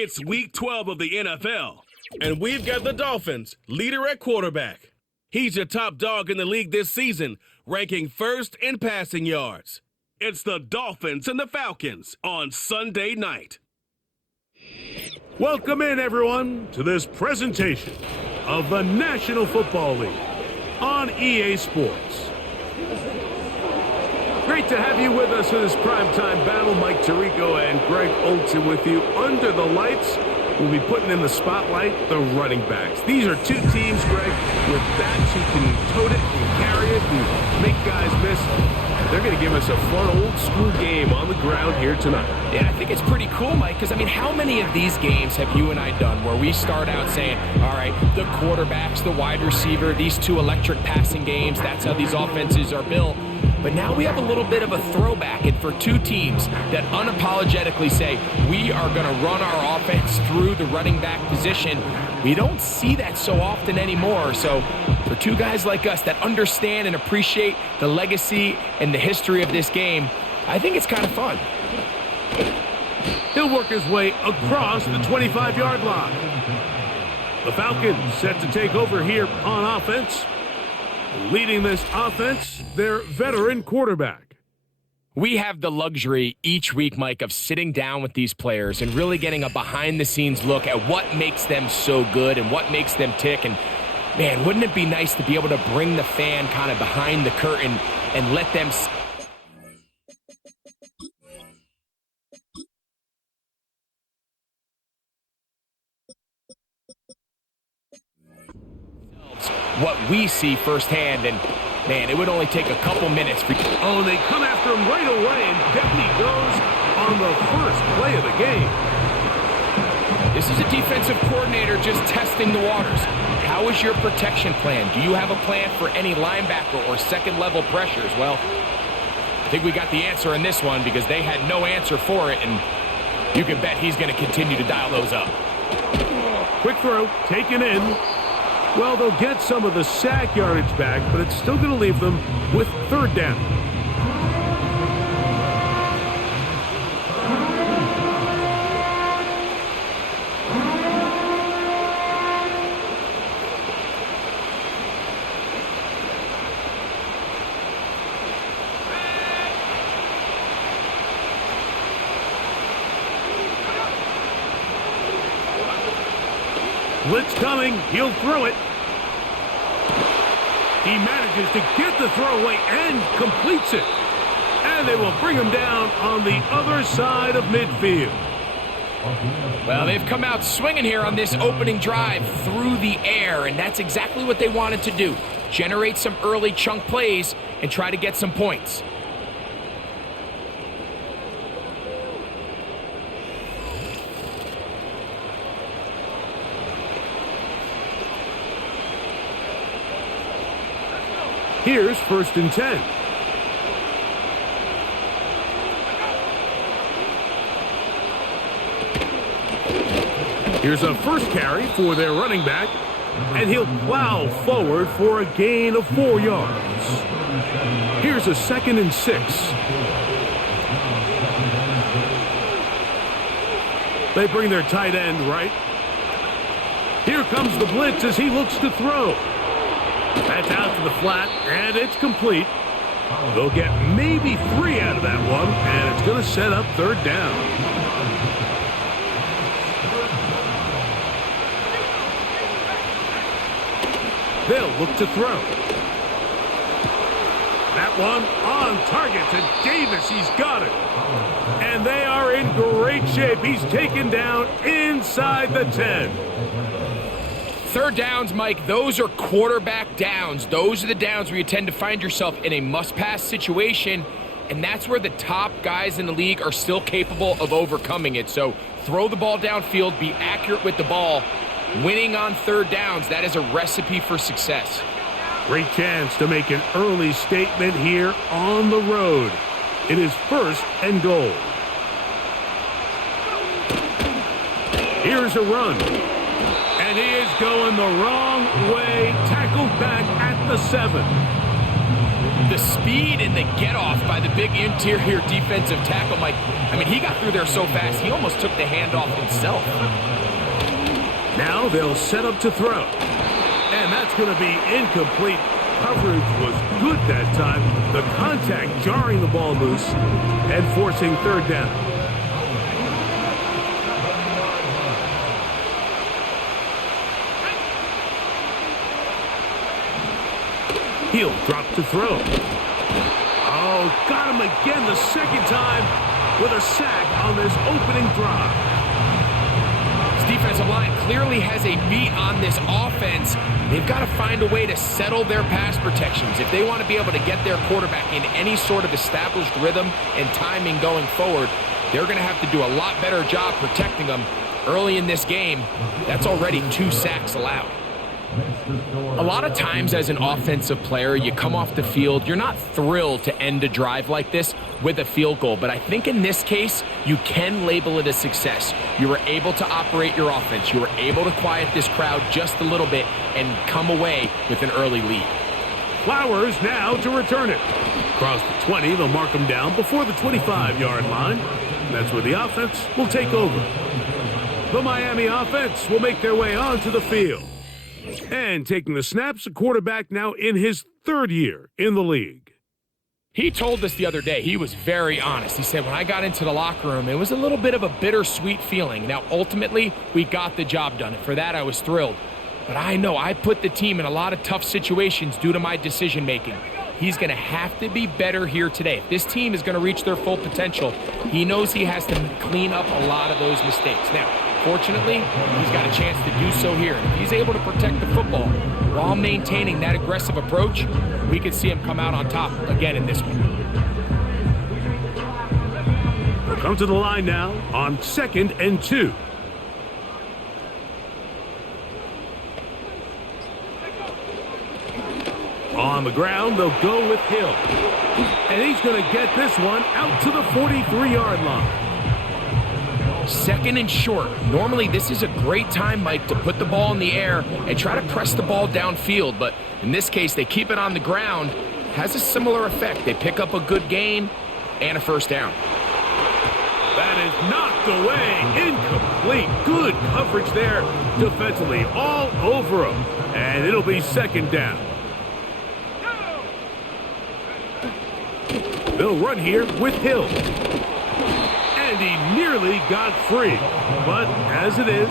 It's week 12 of the NFL, and we've got the Dolphins, leader at quarterback. He's your top dog in the league this season, ranking first in passing yards. It's the Dolphins and the Falcons on Sunday night. Welcome in, everyone, to this presentation of the National Football League on EA Sports. Great to have you with us for this primetime battle. Mike Tirico and Greg Olsen with you. Under the lights, we'll be putting in the spotlight the running backs. These are two teams, Greg, with backs who can tote it and carry it and make guys miss. They're going to give us a fun old-school game on the ground here tonight. Yeah, I think it's pretty cool, Mike, because, how many of these games have you and I done where we start out saying, all right, the quarterbacks, the wide receiver, these two electric passing games, that's how these offenses are built. But now we have a little bit of a throwback, and for two teams that unapologetically say, we are going to run our offense through the running back position, we don't see that so often anymore. So for two guys like us that understand and appreciate the legacy and the history of this game, I think it's kind of fun. He'll work his way across the 25-yard line. The Falcons set to take over here on offense. Leading this offense, their veteran quarterback. We have the luxury each week, Mike, of sitting down with these players and really getting a behind-the-scenes look at what makes them so good and what makes them tick. And, man, wouldn't it be nice to be able to bring the fan kind of behind the curtain and let them see what we see firsthand, and man, it would only take a couple minutes for... Oh, they come after him right away, and Deputy goes on the first play of the game. This is a defensive coordinator just testing the waters. How is your protection plan? Do you have a plan for any linebacker or second-level pressures? Well, I think we got the answer in this one because they had no answer for it, and you can bet he's going to continue to dial those up. Quick throw, taken in. Well, they'll get some of the sack yardage back, but it's still going to leave them with third down. Blitz coming, he'll throw it. He manages to get the throw away and completes it. And they will bring him down on the other side of midfield. Well, they've come out swinging here on this opening drive through the air, and that's exactly what they wanted to do. Generate some early chunk plays and try to get some points. Here's 1st and 10. Here's a first carry for their running back, and he'll plow forward for a gain of 4 yards. Here's a 2nd and 6. They bring their tight end right. Here comes the blitz as he looks to throw. That's out to the flat, and it's complete. They'll get maybe 3 out of that one, and it's going to set up third down. They'll look to throw. That one on target to Davis. He's got it. And they are in great shape. He's taken down inside the 10. Third downs, Mike, those are quarterback downs. Those are the downs where you tend to find yourself in a must-pass situation, and that's where the top guys in the league are still capable of overcoming it. So throw the ball downfield, be accurate with the ball. Winning on third downs, that is a recipe for success. Great chance to make an early statement here on the road. It is 1st and goal. Here's a run. And he is going the wrong way, tackled back at the 7. The speed and the get-off by the big interior defensive tackle, Mike. I mean, he got through there so fast, he almost took the handoff himself. Now they'll set up to throw. And that's going to be incomplete. Coverage was good that time. The contact jarring the ball loose and forcing third down. He'll drop to throw. Oh, got him again the second time with a sack on this opening drive. This defensive line clearly has a beat on this offense. They've got to find a way to settle their pass protections. If they want to be able to get their quarterback in any sort of established rhythm and timing going forward, they're going to have to do a lot better job protecting them early in this game. That's already 2 sacks allowed. A lot of times as an offensive player, you come off the field, you're not thrilled to end a drive like this with a field goal, but I think in this case, you can label it a success. You were able to operate your offense. You were able to quiet this crowd just a little bit and come away with an early lead. Flowers now to return it. Across the 20, they'll mark him down before the 25-yard line. That's where the offense will take over. The Miami offense will make their way onto the field. And taking the snaps, a quarterback now in his 3rd year in the league. He told us the other day, he was very honest. He said, when I got into the locker room, it was a little bit of a bittersweet feeling. Now, ultimately, we got the job done. And for that, I was thrilled. But I know I put the team in a lot of tough situations due to my decision-making. He's going to have to be better here today. If this team is going to reach their full potential, he knows he has to clean up a lot of those mistakes. Now, fortunately, he's got a chance to do so here. If he's able to protect the football while maintaining that aggressive approach, we could see him come out on top again in this one. We'll come to the line now on 2nd and 2. On the ground, they'll go with Hill. And he's going to get this one out to the 43-yard line. 2nd and short. Normally, this is a great time, Mike, to put the ball in the air and try to press the ball downfield. But in this case, they keep it on the ground. Has a similar effect. They pick up a good gain and a first down. That is knocked away. Incomplete. Good coverage there defensively. All over him. And it'll be 2nd down. They'll run here with Hill. And he nearly got free. But as it is,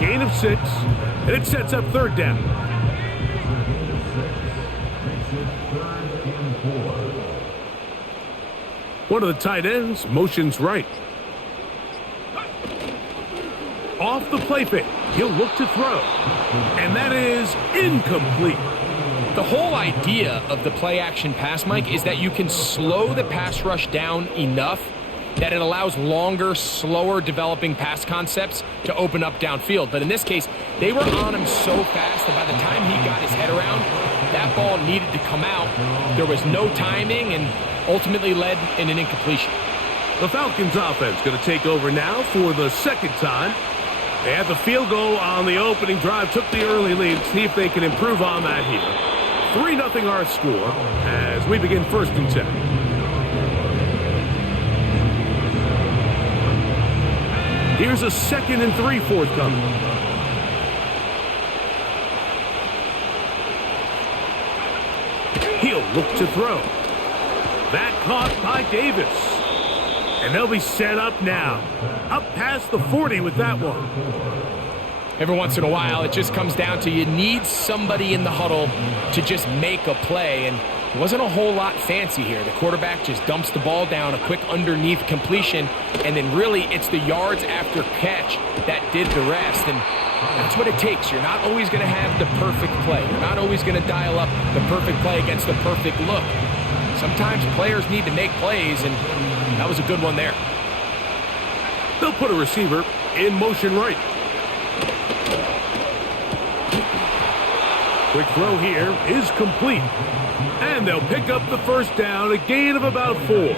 gain of 6. And it sets up 3rd down. One of the tight ends motions right. Off the play fake. He'll look to throw. And that is incomplete. The whole idea of the play-action pass, Mike, is that you can slow the pass rush down enough that it allows longer, slower developing pass concepts to open up downfield. But in this case, they were on him so fast that by the time he got his head around, that ball needed to come out. There was no timing and ultimately led in an incompletion. The Falcons offense going to take over now for the 2nd time. They had the field goal on the opening drive, took the early lead. See if they can improve on that here. 3-0 our score as we begin 1st and 10. Here's a 2nd and 3 forthcoming. He'll look to throw. That caught by Davis. And they'll be set up now. Up past the 40 with that one. Every once in a while, it just comes down to you need somebody in the huddle to just make a play, and it wasn't a whole lot fancy here. The quarterback just dumps the ball down, a quick underneath completion, and then really it's the yards after catch that did the rest, and that's what it takes. You're not always going to have the perfect play. You're not always going to dial up the perfect play against the perfect look. Sometimes players need to make plays, and that was a good one there. They'll put a receiver in motion right. Quick throw here is complete. And they'll pick up the first down, a gain of about 4.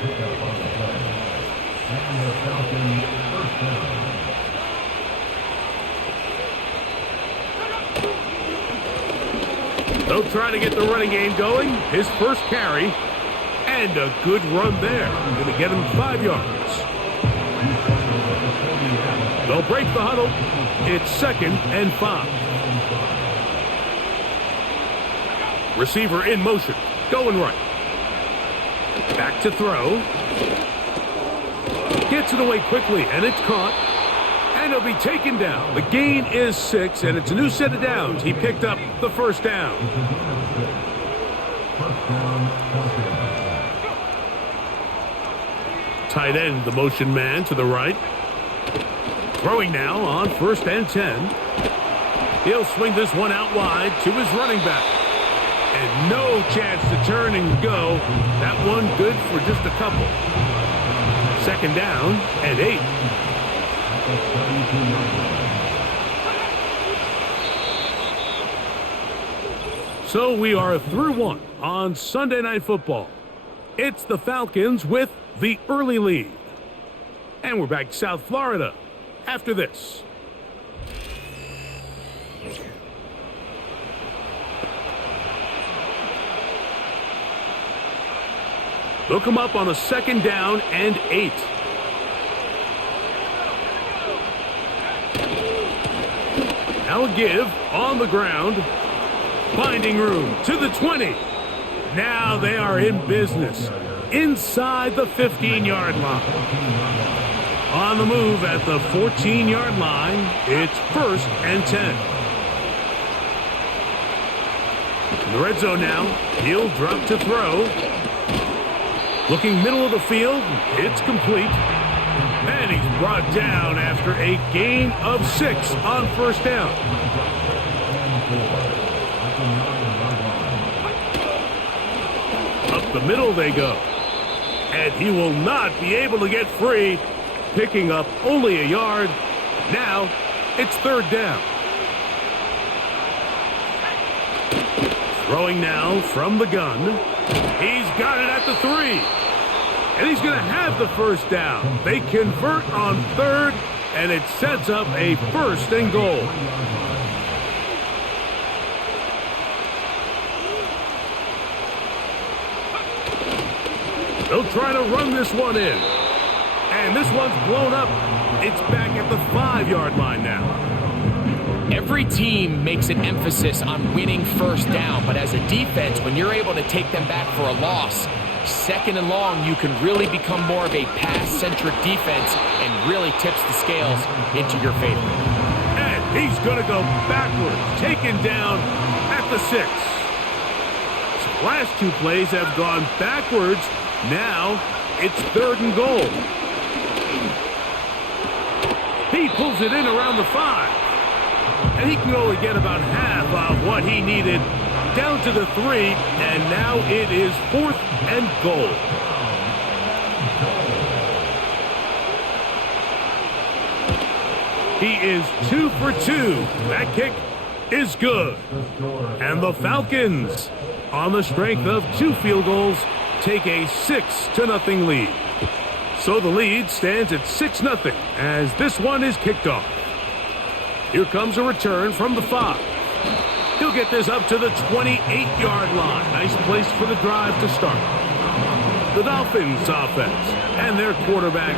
They'll try to get the running game going. His first carry. And a good run there. Going to get him 5 yards. They'll break the huddle. It's 2nd and 5. Receiver in motion. Going right. Back to throw. Gets it away quickly, and it's caught. And it'll be taken down. The gain is 6, and it's a new set of downs. He picked up the first down. Tight end, the motion man to the right. Throwing now on 1st and 10. He'll swing this one out wide to his running back. And no chance to turn and go. That one good for just a couple. 2nd down and 8. So we are through 1 on Sunday Night Football. It's the Falcons with the early lead. And we're back to South Florida after this. They'll come up on a 2nd down and 8. Now a give on the ground. Finding room to the 20. Now they are in business inside the 15-yard line. On the move at the 14-yard line, it's 1st and 10. In the red zone now, he'll drop to throw. Looking middle of the field, it's complete. And he's brought down after a gain of 6 on 1st down. Up the middle they go. And he will not be able to get free, picking up only a yard. Now it's 3rd down. Throwing now from the gun. He's got it at the 3. And he's going to have the 1st down. They convert on 3rd, and it sets up a 1st and goal. They'll try to run this one in. And this one's blown up. It's back at the 5-yard line now. Every team makes an emphasis on winning 1st down, but as a defense, when you're able to take them back for a loss, 2nd and long, you can really become more of a pass-centric defense and really tips the scales into your favor. And he's going to go backwards, taken down at the 6. So the last 2 plays have gone backwards. Now it's 3rd and goal. He pulls it in around the 5. And he can only get about half of what he needed down to the 3. And now it is 4th and goal. He is 2 for 2. That kick is good. And the Falcons, on the strength of 2 field goals, take a 6-0 lead. So the lead stands at 6-0 as this one is kicked off. Here comes a return from the 5. He'll get this up to the 28-yard line. Nice place for the drive to start. The Dolphins offense and their quarterback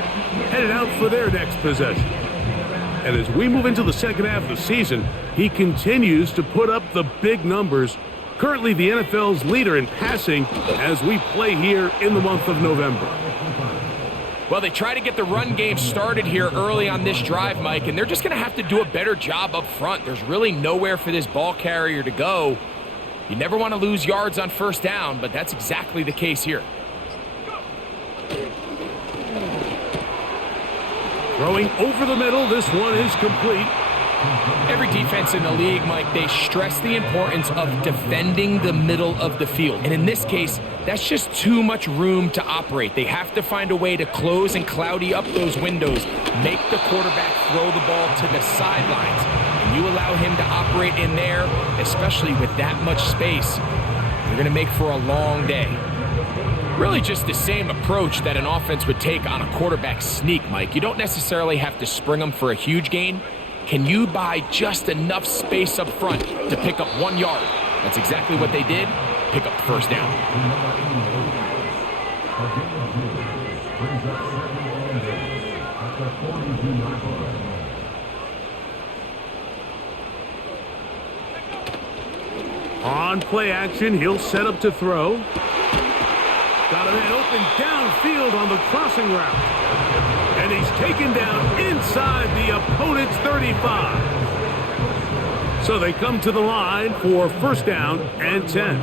headed out for their next possession. And as we move into the second half of the season, he continues to put up the big numbers. Currently the NFL's leader in passing as we play here in the month of November. Well, they try to get the run game started here early on this drive, Mike, and they're just going to have to do a better job up front. There's really nowhere for this ball carrier to go. You never want to lose yards on 1st down, but that's exactly the case here. Throwing over the middle, this one is complete. Every defense in the league, Mike, they stress the importance of defending the middle of the field. And in this case, that's just too much room to operate. They have to find a way to close and cloudy up those windows, make the quarterback throw the ball to the sidelines. And you allow him to operate in there, especially with that much space, you're going to make for a long day. Really just the same approach that an offense would take on a quarterback sneak, Mike. You don't necessarily have to spring them for a huge gain. Can you buy just enough space up front to pick up 1 yard? That's exactly what they did. Pick up the first down. On play action, he'll set up to throw. Got a man open downfield on the crossing route. And he's taken down inside the opponent's 35. So they come to the line for first down and 10.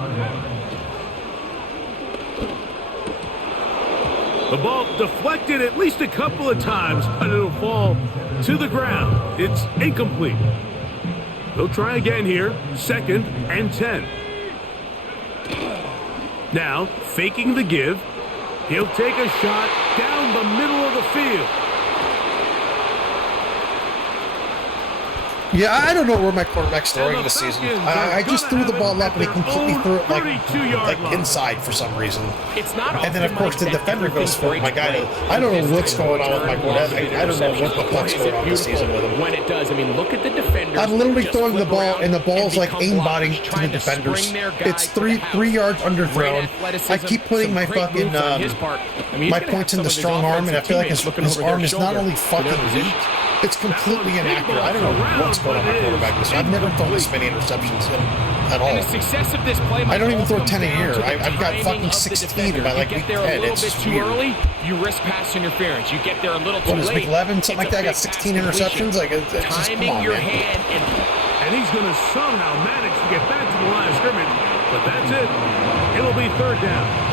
The ball deflected at least a couple of times, but it'll fall to the ground. It's incomplete. They'll try again here, second and 10. Now, faking the give, he'll take a shot down the middle of the field. Yeah, I don't know where my quarterback's throwing this season. I just threw the ball up and he completely threw it like inside for some reason. It's not and then, of course, the defender goes for my guy. I don't know what's going on with my quarterback. I don't know what the fuck's going on this season with him. When it does, I mean, look at the defenders. I'm literally throwing the ball, and the ball's like aimbotting to the defenders. It's three yards underthrown. I keep putting my fucking my points in the strong arm, and I feel like his arm is not only fucking weak, it's completely inaccurate. I don't know what's going on with my quarterback this year. I've never thrown this many interceptions at all. I don't even throw 10 a year. I've got fucking 16 by like week 10. It's just weird. Early, you risk pass interference. You get there a little too late. What is week 11? Something like that. I got 16 interceptions. Like, it's just, come on, man. And he's going to somehow manage to get back to the line of scrimmage. But that's it. It'll be third down.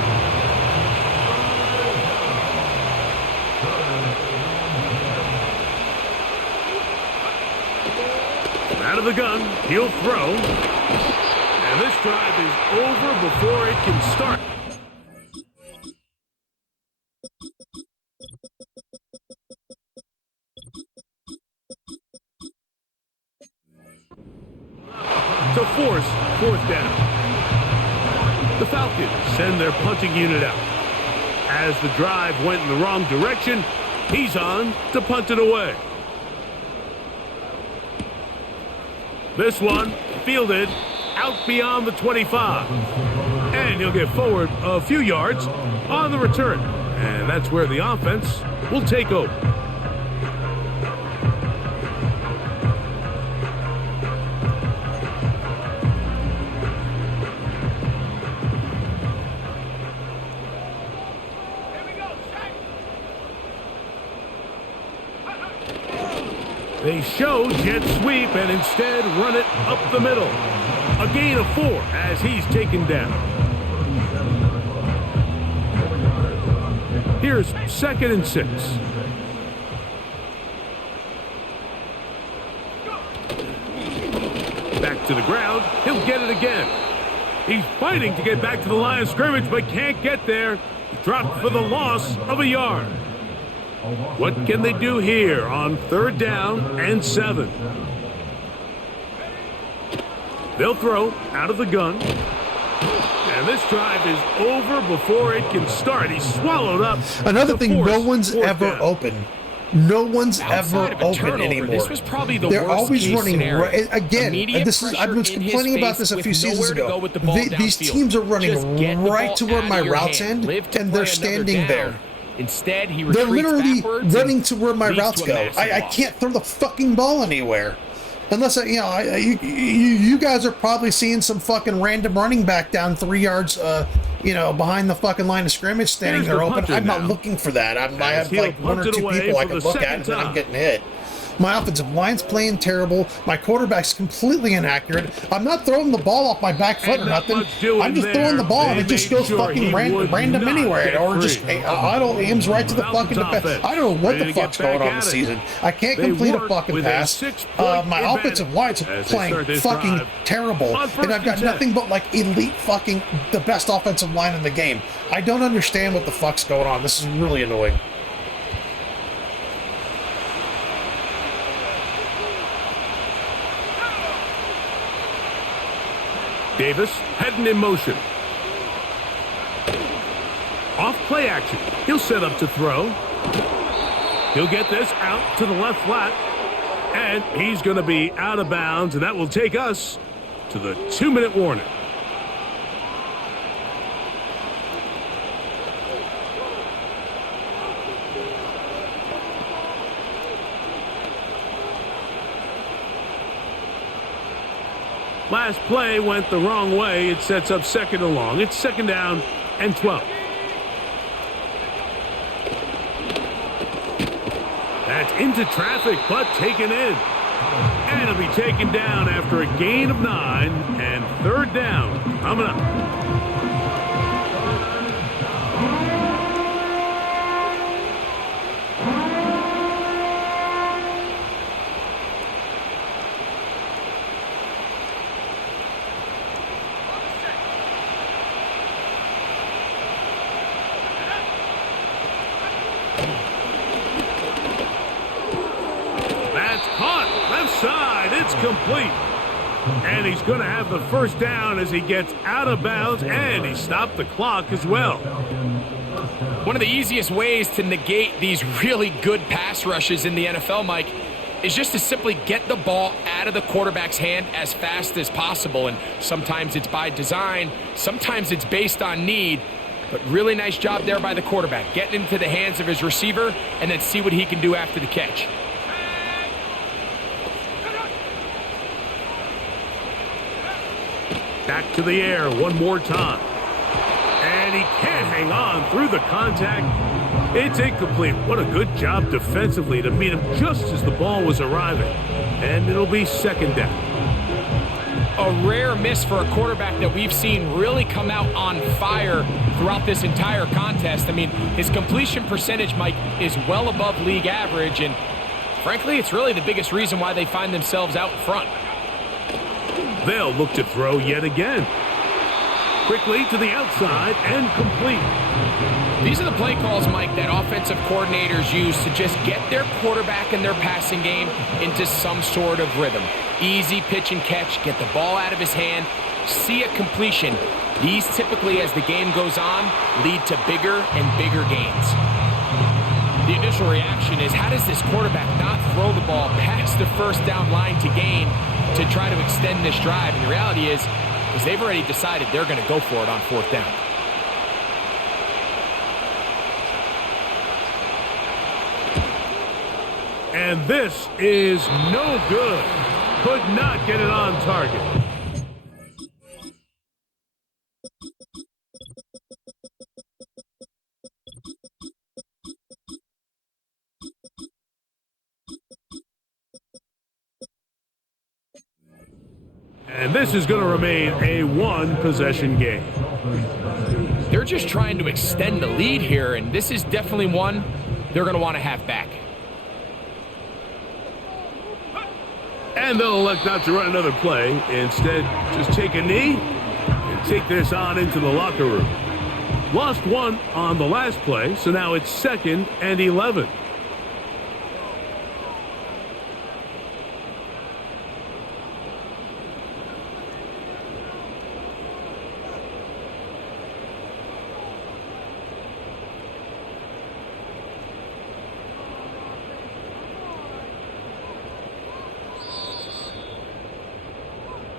Out of the gun, he'll throw. And this drive is over before it can start. To force fourth down. The Falcons send their punting unit out. As the drive went in the wrong direction, he's on to punt it away. This one fielded out beyond the 25. And he'll get forward a few yards on the return. And that's where the offense will take over. They show jet sweep and instead run it up the middle. A gain of 4 as he's taken down. Here's second and 6. Back to the ground. He'll get it again. He's fighting to get back to the line of scrimmage but can't get there. Dropped for the loss of a yard. What can they do here on third down and 7? They'll throw out of the gun. And this drive is over before it can start. He's swallowed up. Another thing, no one's ever open. No one's ever open anymore. This was probably the They're worst always case running scenario. again. I was complaining about this a few seasons ago. These teams are running right to where my routes end, and they're standing there. Instead, they're literally running to where my routes go. I can't throw the fucking ball anywhere. Unless, you guys are probably seeing some fucking random running back down 3 yards, behind the fucking line of scrimmage standing there open. I'm not looking for that. I have like 1 or 2 people I can look at and then I'm getting hit. My offensive line's playing terrible. My quarterback's completely inaccurate. I'm not throwing the ball off my back foot or nothing. I'm just throwing the ball and it just goes fucking random anywhere. Or just auto aims right to the fucking defense. I don't know what the fuck's going on this season. I can't complete a fucking pass. My offensive line's playing fucking terrible. And I've got nothing but like elite fucking the best offensive line in the game. I don't understand what the fuck's going on. This is really annoying. Davis heading in motion. Off play action. He'll set up to throw. He'll get this out to the left flat. And he's going to be out of bounds, and that will take us to the 2-minute warning. Last play went the wrong way. It sets up second and long. It's second down and 12. That's into traffic, but taken in. And it'll be taken down after a gain of 9 and third down coming up. Complete. And he's going to have the first down as he gets out of bounds, and he stopped the clock as well. One of the easiest ways to negate these really good pass rushes in the NFL, Mike, is just to simply get the ball out of the quarterback's hand as fast as possible. And sometimes it's by design, sometimes it's based on need. But really nice job there by the quarterback, getting into the hands of his receiver and then see what he can do after the catch. Back to the air one more time. And he can't hang on through the contact. It's incomplete. What a good job defensively to meet him just as the ball was arriving. And it'll be second down. A rare miss for a quarterback that we've seen really come out on fire throughout this entire contest. I mean, his completion percentage, Mike, is well above league average. And frankly, it's really the biggest reason why they find themselves out front. They'll look to throw yet again. Quickly to the outside and complete. These are the play calls, Mike, that offensive coordinators use to just get their quarterback and their passing game into some sort of rhythm. Easy pitch and catch, get the ball out of his hand, see a completion. These typically, as the game goes on, lead to bigger and bigger gains. The initial reaction is, how does this quarterback not throw the ball past the first down line to gain to try to extend this drive? And the reality is they've already decided they're going to go for it on fourth down. And this is no good. Could not get it on target. And this is going to remain a one-possession game. They're just trying to extend the lead here, and this is definitely one they're going to want to have back. And they'll elect not to run another play. Instead, just take a knee and take this on into the locker room. Lost one on the last play, so now it's 2nd and 11.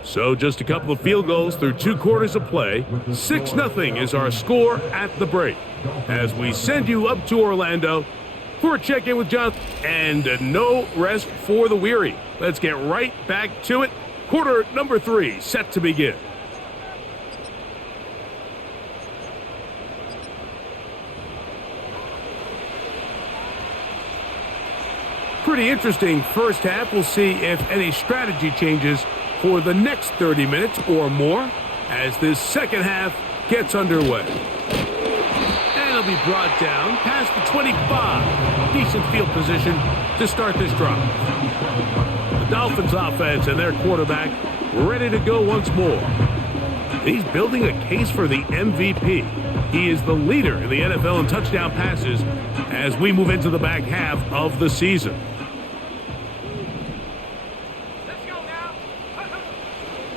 So just a couple of field goals through 2 quarters of play. 6-0 is our score at the break. As we send you up to Orlando for a check-in with John. And no rest for the weary. Let's get right back to it. Quarter number 3 set to begin. Pretty interesting first half. We'll see if any strategy changes for the next 30 minutes or more as this second half gets underway. And it'll be brought down past the 25. Decent field position to start this drive. The Dolphins offense and their quarterback ready to go once more. He's building a case for the MVP. He is the leader in the NFL in touchdown passes as we move into the back half of the season.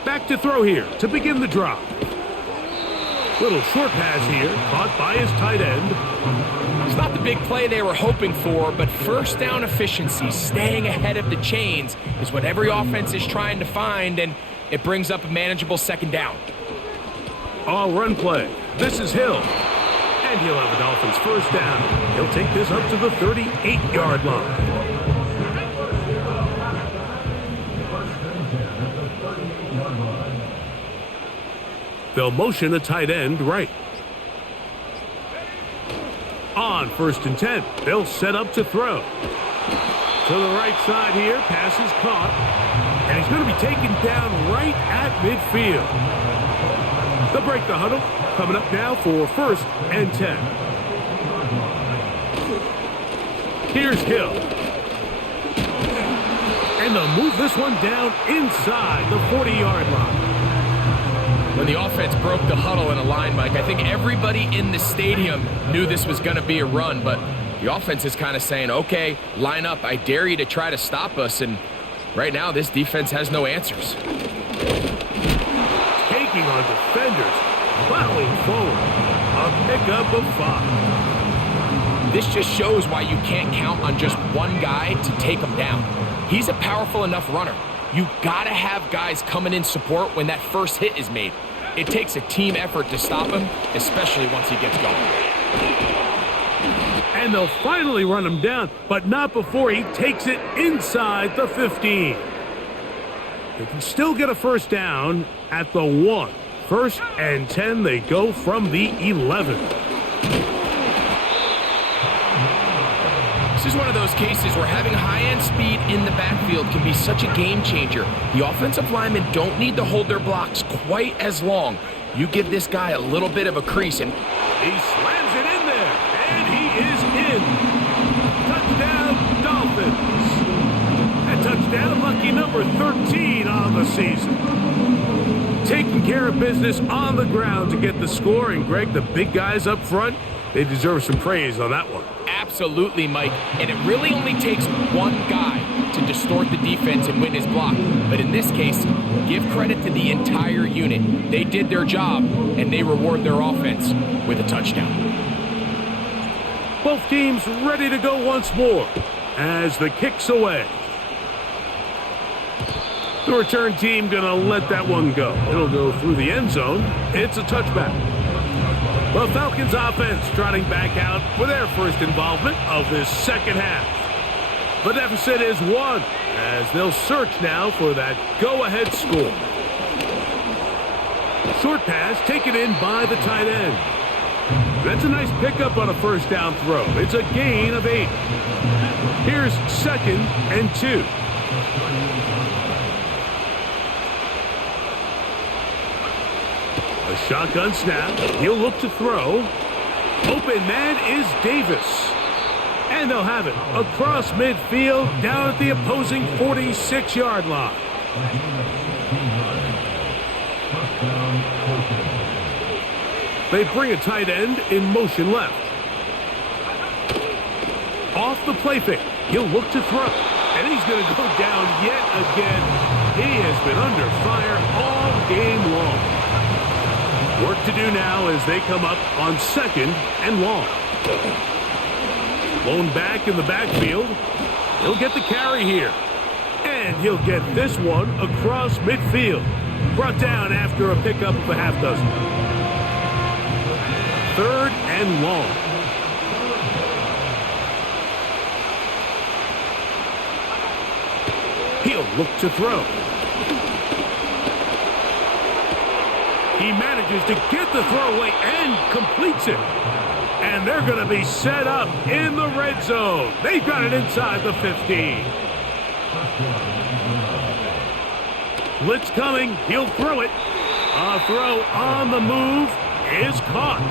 Back to throw here to begin the drive. Little short pass here, caught by his tight end. It's not the big play they were hoping for, but first down efficiency, staying ahead of the chains, is what every offense is trying to find, and it brings up a manageable second down. All run play. This is Hill. And he'll have the Dolphins first down. He'll take this up to the 38-yard line. They'll motion a tight end right. On 1st and 10, they'll set up to throw. To the right side here, pass is caught. And he's going to be taken down right at midfield. They'll break the huddle. Coming up now for 1st and 10. Here's Hill. And they'll move this one down inside the 40-yard line. When the offense broke the huddle in a line, Mike, I think everybody in the stadium knew this was going to be a run, but the offense is kind of saying, okay, line up. I dare you to try to stop us, and right now this defense has no answers. Taking on defenders, plowing forward. A pickup of 5. This just shows why you can't count on just one guy to take him down. He's a powerful enough runner. You gotta have guys coming in support when that first hit is made. It takes a team effort to stop him, especially once he gets going. And they'll finally run him down, but not before he takes it inside the 15. They can still get a first down at the 1. 1st and 10, they go from the 11. This is one of those cases where having high-end speed in the backfield can be such a game changer. The offensive linemen don't need to hold their blocks quite as long. You give this guy a little bit of a crease, and he slams it in there, and he is in. Touchdown, Dolphins. And touchdown, lucky number 13 on the season. Taking care of business on the ground to get the score, and Greg, the big guys up front, they deserve some praise on that one. Absolutely, Mike. And it really only takes one guy to distort the defense and win his block. But in this case, give credit to the entire unit. They did their job, and they reward their offense with a touchdown. Both teams ready to go once more as the kick's away. The return team going to let that one go. It'll go through the end zone. It's a touchback. The Falcons offense trotting back out for their first involvement of this second half. The deficit is 1 as they'll search now for that go-ahead score. Short pass taken in by the tight end. That's a nice pickup on a first down throw. It's a gain of 8. Here's 2nd and 2. A shotgun snap. He'll look to throw. Open man is Davis. And they'll have it across midfield down at the opposing 46-yard line. They bring a tight end in motion left. Off the play fake. He'll look to throw. And he's going to go down yet again. He has been under fire all game long. Work to do now as they come up on 2nd and long. Blown back in the backfield. He'll get the carry here. And he'll get this one across midfield. Brought down after a pickup of a half dozen. 3rd and long. He'll look to throw. He manages to get the throwaway and completes it. And they're going to be set up in the red zone. They've got it inside the 15. Blitz coming. He'll throw it. A throw on the move is caught.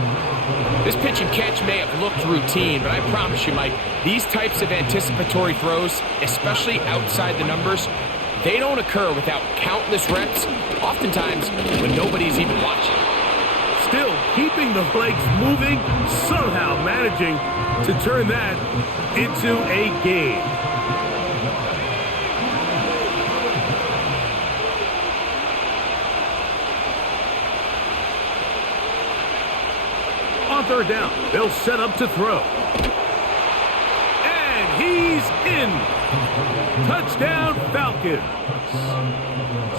This pitch and catch may have looked routine, but I promise you, Mike, these types of anticipatory throws, especially outside the numbers, they don't occur without countless reps, oftentimes when nobody's even watching. Still keeping the legs moving, somehow managing to turn that into a gain. On 3rd down, they'll set up to throw. And he's in. Touchdown, Falcons.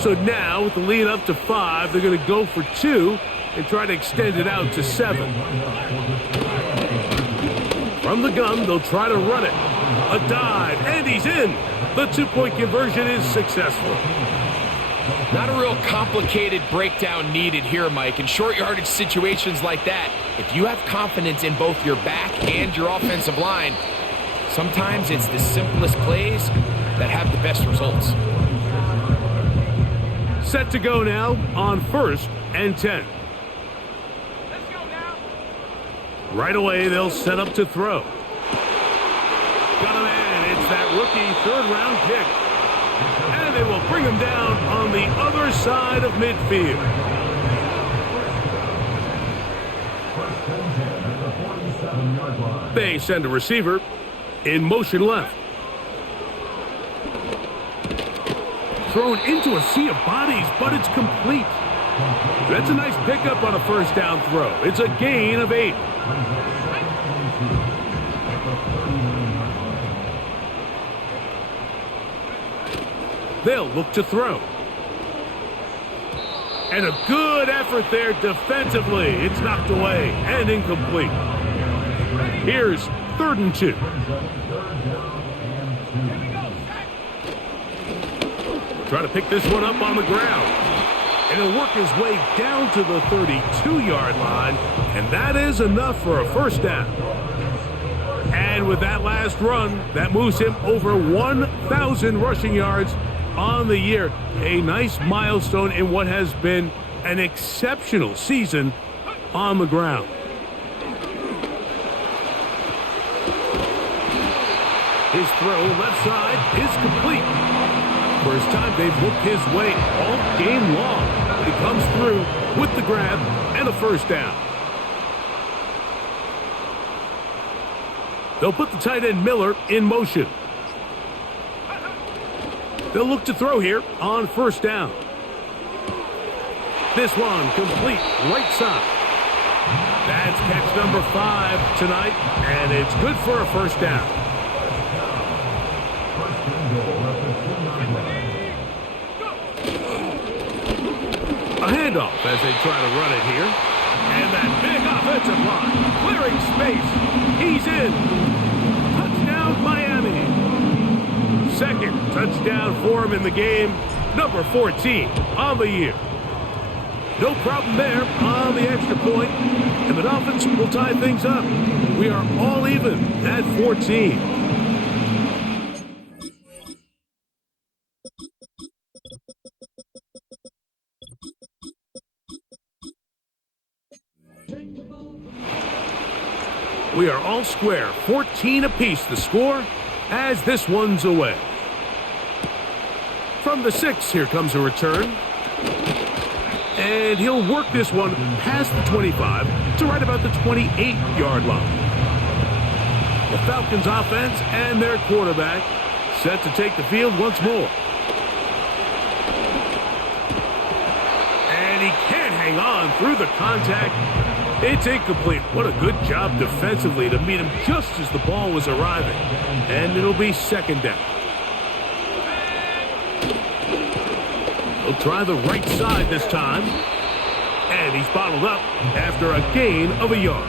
So now, with the lead up to 5, they're going to go for 2 and try to extend it out to 7. From the gun, they'll try to run it. A dive, and he's in. The 2-point conversion is successful. Not a real complicated breakdown needed here, Mike. In short yardage situations like that, if you have confidence in both your back and your offensive line, sometimes it's the simplest plays that have the best results. Set to go now on 1st and 10. Let's go now. Right away, they'll set up to throw. Got a man. It's that rookie third-round pick. And they will bring him down on the other side of midfield. They send a receiver in motion left. Thrown into a sea of bodies, but it's complete. That's a nice pickup on a first down throw. It's a gain of 8. They'll look to throw. And a good effort there defensively. It's knocked away and incomplete. Here's 3rd and 2. Try to pick this one up on the ground. And he'll work his way down to the 32-yard line. And that is enough for a first down. And with that last run, that moves him over 1,000 rushing yards on the year. A nice milestone in what has been an exceptional season on the ground. His throw left side is complete. First time they've looked his way all game long. He comes through with the grab and a first down. They'll put the tight end Miller in motion. They'll look to throw here on first down. This one complete right side. That's catch number 5 tonight, and it's good for a first down. A handoff as they try to run it here. And that big offensive line clearing space. He's in. Touchdown, Miami. 2nd touchdown for him in the game. Number 14 on the year. No problem there on the extra point. And the Dolphins will tie things up. We are all even at 14. We are all square, 14 apiece the score as this one's away. From the 6, here comes a return. And he'll work this one past the 25 to right about the 28-yard line. The Falcons offense and their quarterback set to take the field once more. And he can't hang on through the contact. It's incomplete. What a good job defensively to meet him just as the ball was arriving. And it'll be 2nd down. He'll try the right side this time. And he's bottled up after a gain of a yard.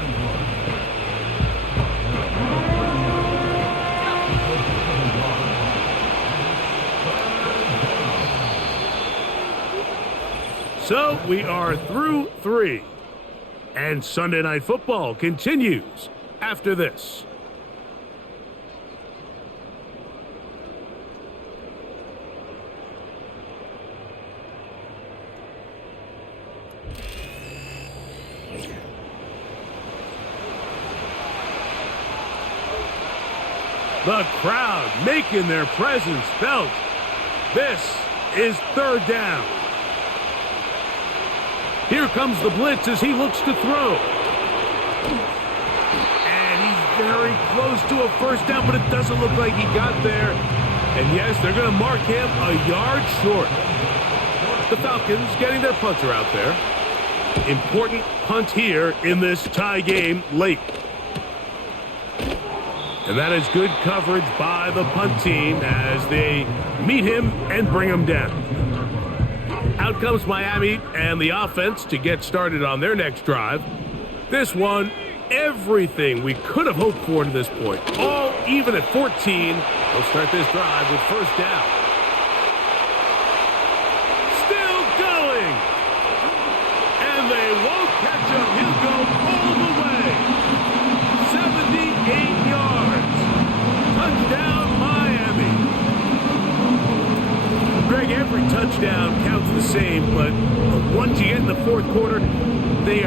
So we are through 3. And Sunday Night Football continues after this. The crowd making their presence felt. This is 3rd down. Here comes the blitz as he looks to throw. And he's very close to a first down, but it doesn't look like he got there. And yes, they're going to mark him a yard short. The Falcons getting their punter out there. Important punt here in this tie game late. And that is good coverage by the punt team as they meet him and bring him down. Out comes Miami and the offense to get started on their next drive. This one, everything we could have hoped for to this point. All even at 14. They'll start this drive with first down.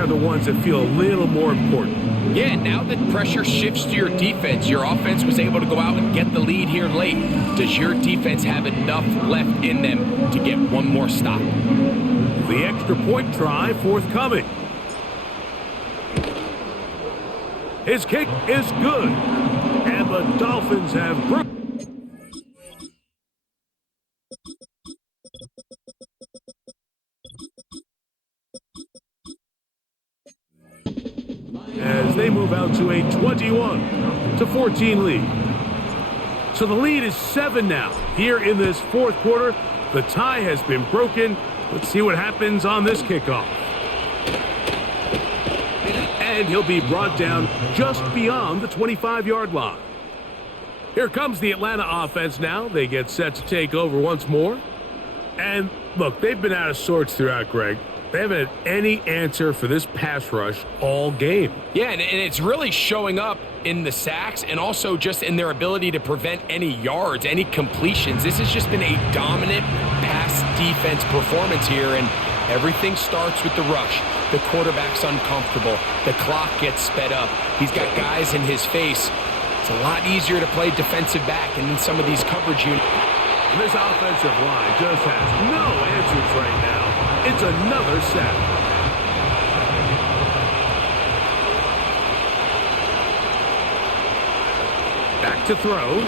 the ones that feel a little more important. Yeah, now that pressure shifts to your defense, your offense was able to go out and get the lead here late. Does your defense have enough left in them to get one more stop? The extra point try forthcoming. His kick is good, and the Dolphins have broken. As they move out to a 21-14 lead. So the lead is 7 now. Here in this fourth quarter, the tie has been broken. Let's see what happens on this kickoff. And he'll be brought down just beyond the 25-yard line. Here comes the Atlanta offense now. They get set to take over once more. And look, they've been out of sorts throughout, Greg. They haven't had any answer for this pass rush all game. Yeah, and it's really showing up in the sacks and also just in their ability to prevent any yards, any completions. This has just been a dominant pass defense performance here, and everything starts with the rush. The quarterback's uncomfortable. The clock gets sped up. He's got guys in his face. It's a lot easier to play defensive back and in some of these coverage units. This offensive line just has no answers right now. It's another sack. Back to throw.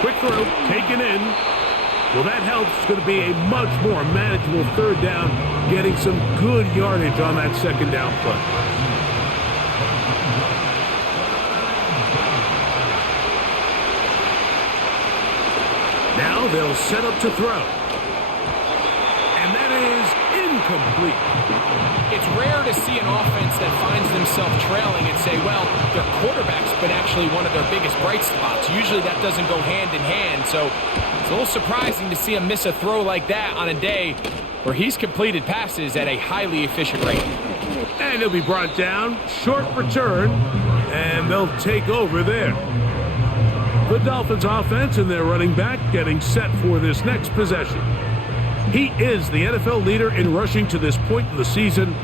Quick throw, taken in. Well, that helps. It's going to be a much more manageable third down, getting some good yardage on that second down play. Now they'll set up to throw. And that is incomplete. It's rare to see an offense that finds themselves trailing and say, well, their quarterback's been actually one of their biggest bright spots. Usually that doesn't go hand in hand, so it's a little surprising to see him miss a throw like that on a day where he's completed passes at a highly efficient rate. And he'll be brought down, short return, and they'll take over there. The Dolphins offense and their running back getting set for this next possession. He is the NFL leader in rushing to this point in the season,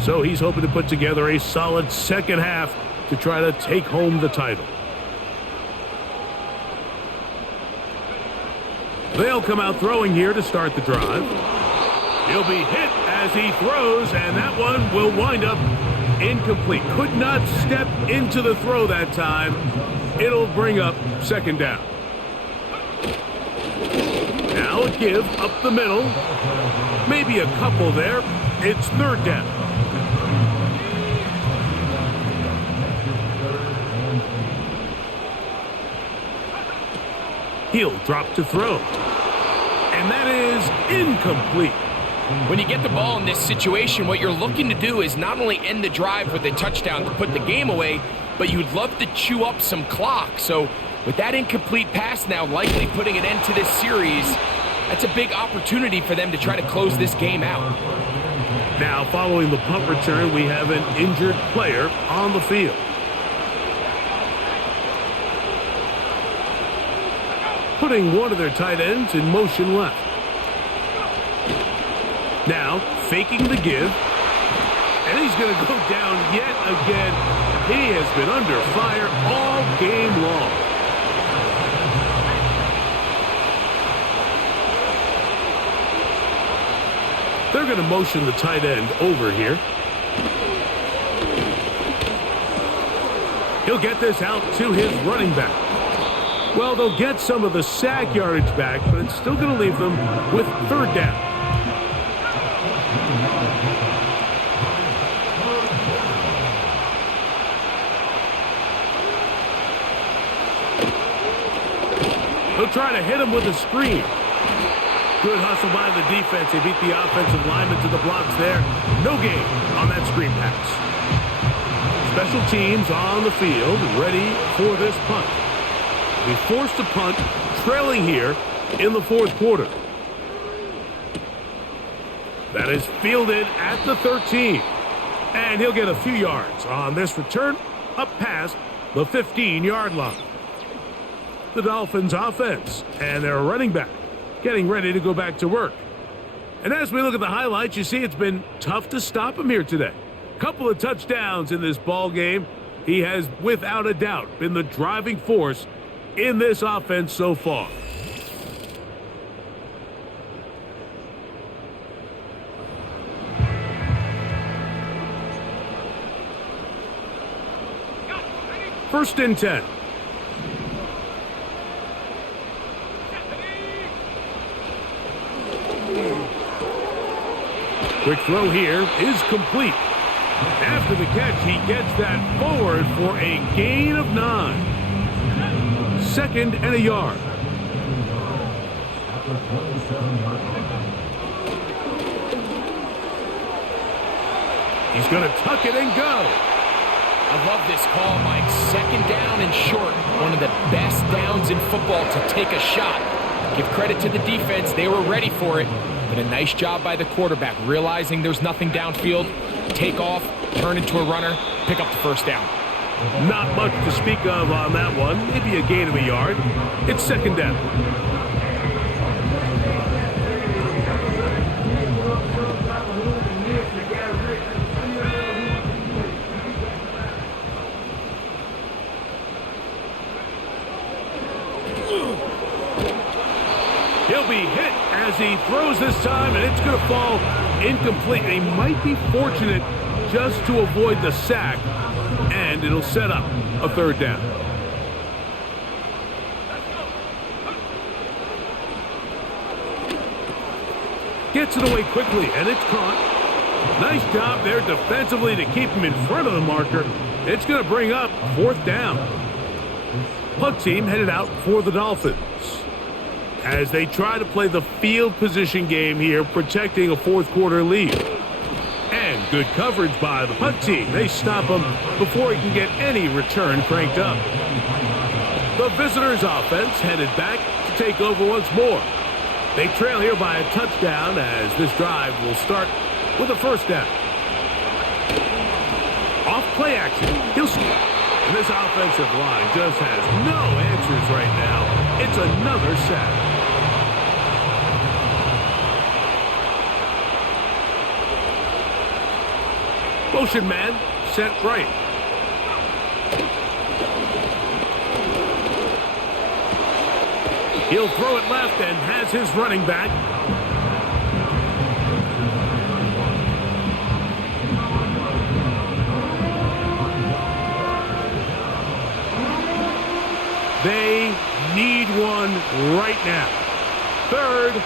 so he's hoping to put together a solid second half to try to take home the title. They'll come out throwing here to start the drive. He'll be hit as he throws, and that one will wind up incomplete. Could not step into the throw that time. It'll bring up second down. Now a give up the middle. Maybe a couple there. It's third down. He'll drop to throw. And that is incomplete. When you get the ball in this situation, what you're looking to do is not only end the drive with a touchdown to put the game away, but you'd love to chew up some clock. So with that incomplete pass now likely putting an end to this series, that's a big opportunity for them to try to close this game out. Now, following the punt return, we have an injured player on the field. Putting one of their tight ends in motion left. Now, faking the give. And he's going to go down yet again. He has been under fire all game long. They're going to motion the tight end over here. He'll get this out to his running back. Well, they'll get some of the sack yardage back, but it's still going to leave them with third down. They'll try to hit him with a screen. Good hustle by the defense. They beat the offensive lineman to the blocks there. No gain on that screen pass. Special teams on the field, ready for this punt. Be forced to punt, trailing here in the fourth quarter. That is fielded at the 13. And he'll get a few yards on this return up past the 15-yard line. The Dolphins offense and their running back getting ready to go back to work. And as we look at the highlights, you see it's been tough to stop him here today. Couple of touchdowns in this ball game. He has, without a doubt, been the driving force in this offense so far. First and 10. Quick throw here is complete. After the catch, he gets that forward for a gain of 9. 2nd and a yard. He's going to tuck it and go. I love this call, Mike. 2nd down and short. One of the best downs in football to take a shot. Give credit to the defense. They were ready for it. But a nice job by the quarterback, realizing there's nothing downfield. Take off, turn into a runner, pick up the first down. Not much to speak of on that one. Maybe a gain of a yard. It's 2nd down. He'll be hit as he throws this time, and it's going to fall incomplete. They might be fortunate just to avoid the sack, and it'll set up a 3rd down. Gets it away quickly, and it's caught. Nice job there defensively to keep him in front of the marker. It's going to bring up 4th down. Punt team headed out for the Dolphins as they try to play the field position game here, protecting a 4th quarter lead. And good coverage by the punt team. They stop him before he can get any return cranked up. The visitors' offense headed back to take over once more. They trail here by a touchdown as this drive will start with a 1st down. Off play action. And this offensive line just has no answers right now. It's another sack. Motion man set right. He'll throw it left and has his running back. They need one right now. 3rd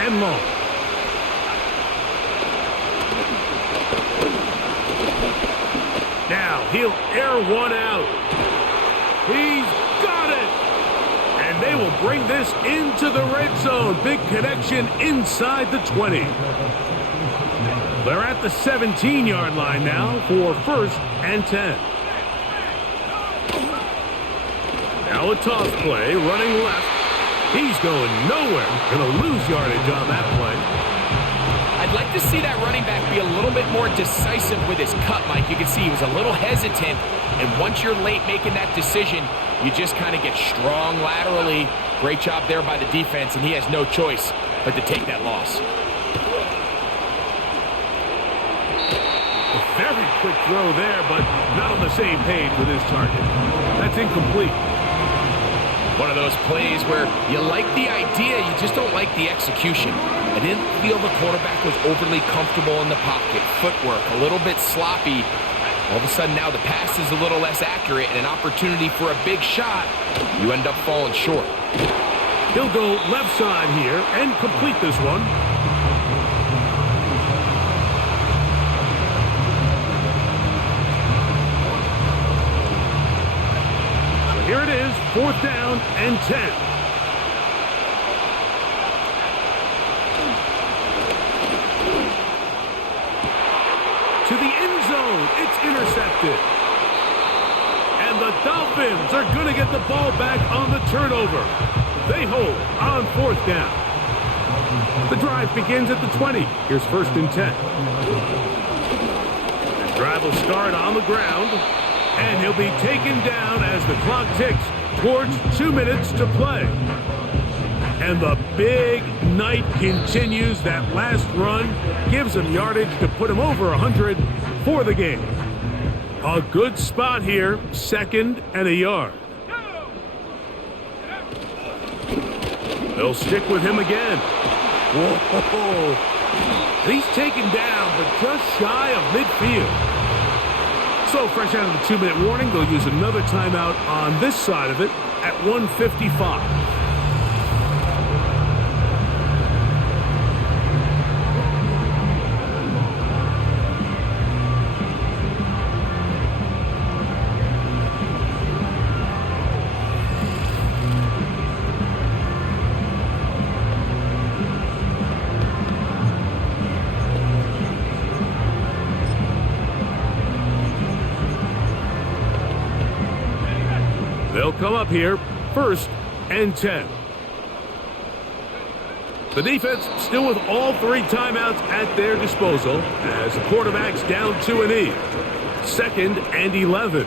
and long. Now he'll air one out. He's got it. And they will bring this into the red zone. Big connection inside the 20. They're at the 17-yard line now for 1st and 10. Now a toss play, running left. He's going nowhere. Going to lose yardage on that play. I'd like to see that running back be a little bit more decisive with his cut, Mike. You can see he was a little hesitant, and once you're late making that decision, you just kind of get strong laterally. Great job there by the defense, and he has no choice but to take that loss. A very quick throw there, but not on the same page with his target. That's incomplete. One of those plays where you like the idea, you just don't like the execution. I didn't feel the quarterback was overly comfortable in the pocket. Footwork, a little bit sloppy. All of a sudden now the pass is a little less accurate and an opportunity for a big shot. You end up falling short. He'll go left side here and complete this one. Here it is, 4th down and 10. To the end zone, it's intercepted. And the Dolphins are going to get the ball back on the turnover. They hold on 4th down. The drive begins at the 20. Here's 1st and 10. The drive will start on the ground. And he'll be taken down as the clock ticks towards 2 minutes to play. And the big night continues. That last run gives him yardage to put him over 100 for the game. A good spot here, 2nd and a yard. They'll stick with him again. Whoa! He's taken down, but just shy of midfield. So fresh out of the 2-minute warning, they'll use another timeout on this side of it at 1:55. They'll come up here, 1st and 10. The defense still with all 3 timeouts at their disposal as the quarterback's down to an E. 2nd and 11.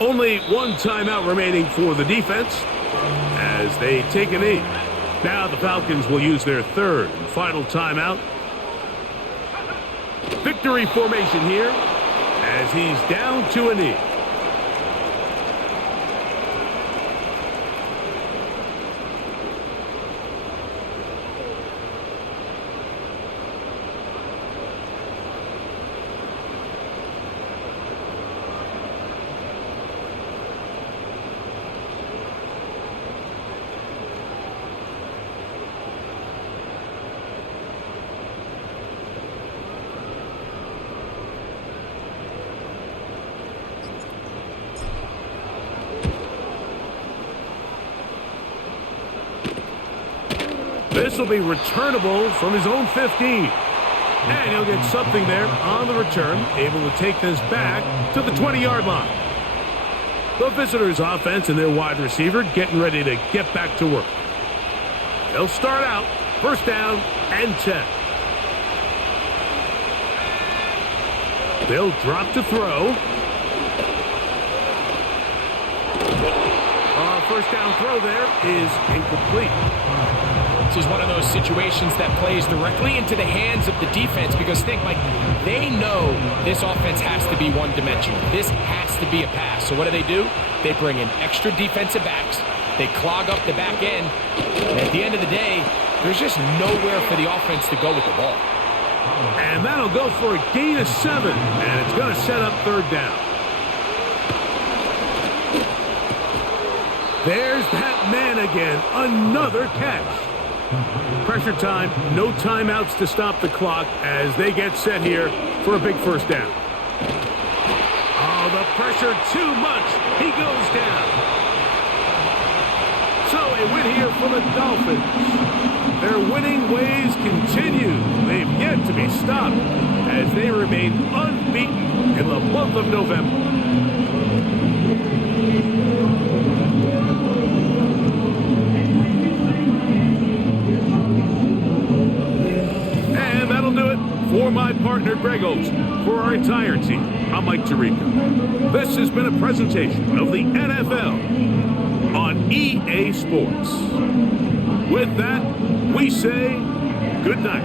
Only 1 timeout remaining for the defense as they take an E. Now the Falcons will use their 3rd and final timeout. Victory formation here as he's down to an E. This will be returnable from his own 15. And he'll get something there on the return, able to take this back to the 20-yard line. The visitors' offense and their wide receiver getting ready to get back to work. They'll start out 1st down and 10. They'll drop to throw. 1st down throw there is incomplete. This is one of those situations that plays directly into the hands of the defense because think, Mike, they know this offense has to be one-dimensional. This has to be a pass. So what do? They bring in extra defensive backs. They clog up the back end. And at the end of the day, there's just nowhere for the offense to go with the ball. And that'll go for a gain of 7. And it's going to set up 3rd down. There's that man again. Another catch. Pressure time, no timeouts to stop the clock as they get set here for a big 1st down. Oh, the pressure too much. He goes down. So a win here for the Dolphins. Their winning ways continue. They've yet to be stopped as they remain unbeaten in the month of November. For my partner, Greg Oates, for our entire team, I'm Mike Tirico. This has been a presentation of the NFL on EA Sports. With that, we say good night.